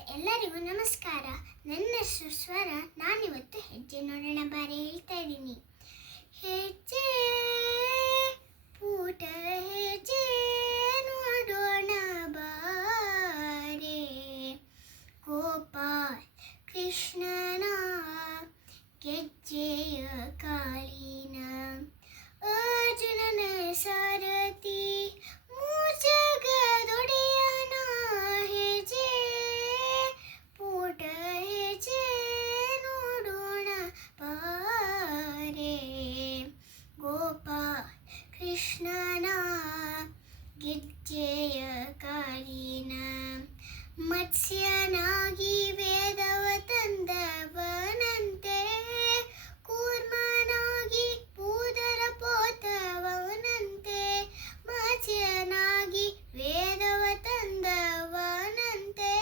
ಎಲ್ಲರಿಗೂ ನಮಸ್ಕಾರ. ನನ್ನ ಹೆಸರು ಸ್ವರ. ನಾನಿವತ್ತು ಹೆಜ್ಜೆ ನೋಡೋಣ ಬಾರಿ ಹೇಳ್ತಾ ಇದ್ದೀನಿ. ಹೆಜ್ಜೆ ಪೂಟ ಹೆಜ್ಜೆ ನೋಡೋಣ ಬಾರೆ, ಗೋಪಾಲ್ ಕೃಷ್ಣನ ಗೆಜ್ಜೆಯ ಕಾಲಿನ, ಅರ್ಜುನನ ಸಾರಥಿ ಮೂಜಗದೊಡೆಯನ ಹೆಜ್ಜೆ ಪೂಟ ಹೆಜ್ಜೆ ನೋಡೋಣ ಬಾರೆ, ಗೋಪಾಲ್ ಕೃಷ್ಣನ ಗೆಜ್ಜೆಯ ಕಾಲಿನ, ಮತ್ಸ್ಯನಾಗಿ ವೇದವ ತಂದವನಂತೆ, ಕೂರ್ಮನಾಗಿ ಪೂದರ ಪೋತವನಂತೆ, ಮತ್ಸ್ಯನಾಗಿ ವೇದವ ತಂದವನಂತೆ,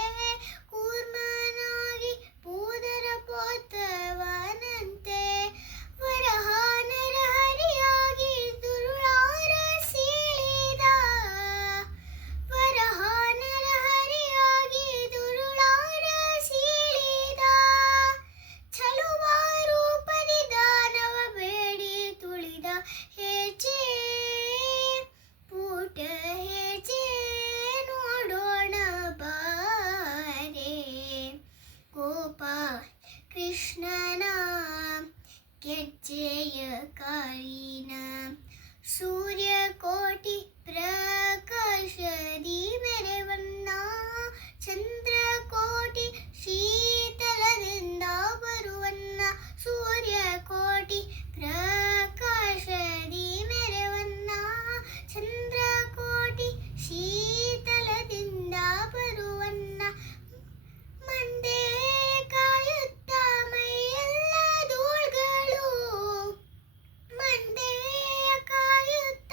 ಕೂರ್ಮನಾಗಿ ಪೂದರ ಪೋತವನಂತೆ, ವರಹ ನರಹರಿಯಾಗಿ ದುರುಳಾರ ಸೀಳಿದ, ವರಹ ನರಹರಿಯಾಗಿ ದುರುಳಾರ ಸೀಳಿದ, ಚಲುವ ರೂಪದಿ ದಾನವ ಬೇಡಿ ತುಳಿದ, ಹೆಜ್ಜೆ ಪೂಟ ಹೆಜ್ಜೆ ನೋಡೋಣ ಬಾರೆ, ಗೋಪಾಲ್ ಕೃಷ್ಣನ ಗೆಜ್ಜೆಯ ಕಾಲಿನ, ಸೂರ್ಯಕೋಟಿ ಪ್ರಕಾಶದಿ ಮೆರೆವಣ್ಣ, ಚಂದ್ರಕೋಟಿ ಶೀತಲದಿಂದ ಬರುವನ್ನ, ಸೂರ್ಯಕೋಟಿ ಪ್ರಕಾಶದಿ ಮೆರೆವನ್ನ, ಚಂದ್ರಕೋಟಿ ಶೀತಲದಿಂದ ಬರುವನ್ನ, ಮಂಡೆ ಕಾಯುತ್ತ ಮೈಯೆಲ್ಲ ಧೂಳ್ಗಳು, ಮಂಡೆಯ ಕಾಯುತ್ತ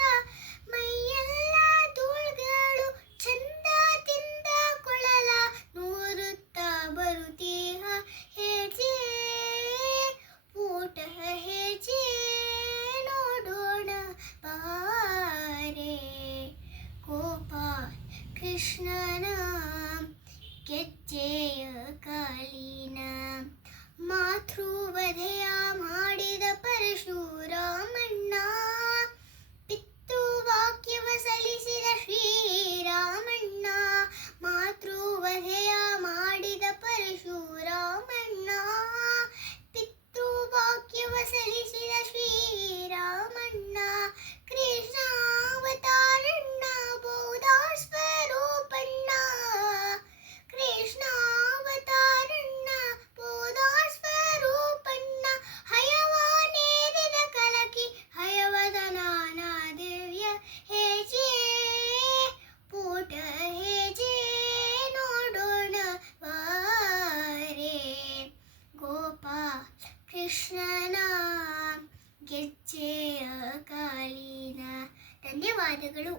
ಮೈಯೆಲ್ಲ ಧೂಳ್ಗಳು, ಚಂದ ತಿಂದ ಕೊಳಲ ನೂರುತ್ತ ಬರುತ್ತೀಹ, ಹೆಜ್ಜೆ ಪೂಟ ಹೆಜ್ಜೆ ನೋಡೋಣ ಬಾರೆ, ಗೋಪಾಲ್ ಕೃಷ್ಣನ ಗೆಜ್ಜೆಯ ಕಾಲಿನ, ಮಾತೃವಧೆಯ ಮಾಡಿದ ಪರಶುರಾಮಣ್ಣ, ಪಿತೃವಾಕ್ಯವ ಸಲ್ಲಿಸಿದ ಶ್ರೀರಾಮಣ್ಣ, ಮಾತೃವಧೆಯ ಮಾಡಿದ ಪರಶುರಾಮಣ್ಣ, ಪಿತೃವಾಕ್ಯವ ಸಲ್ಲಿಸಿದ ಶ್ರೀರಾಮಣ್ಣ, ಕೃಷ್ಣಾವತಾರಣ್ಣ ಬೌದ್ಧ ಸ್ವರೂಪಣ್ಣ, ಕೃಷ್ಣಾವತಾರಣ್ಣ ಬೌದ್ಧ ಸ್ವರೂಪಣ್ಣ, ಹಯವಾನೇರಿದ ಕಲಕಿ ಹಯವದ ನಾನಾ ದಿವ್ಯ, ಹೆಜ್ಜೆ ಪೂಟ ಹೆಜ್ಜೆ ನೋಡೋಣ ಬಾರೆ, ಗೋಪಾಲ್ ಕೃಷ್ಣನ ಗೆಜ್ಜೆಯ ಕಾಲಿನ. ಧನ್ಯವಾದಗಳು.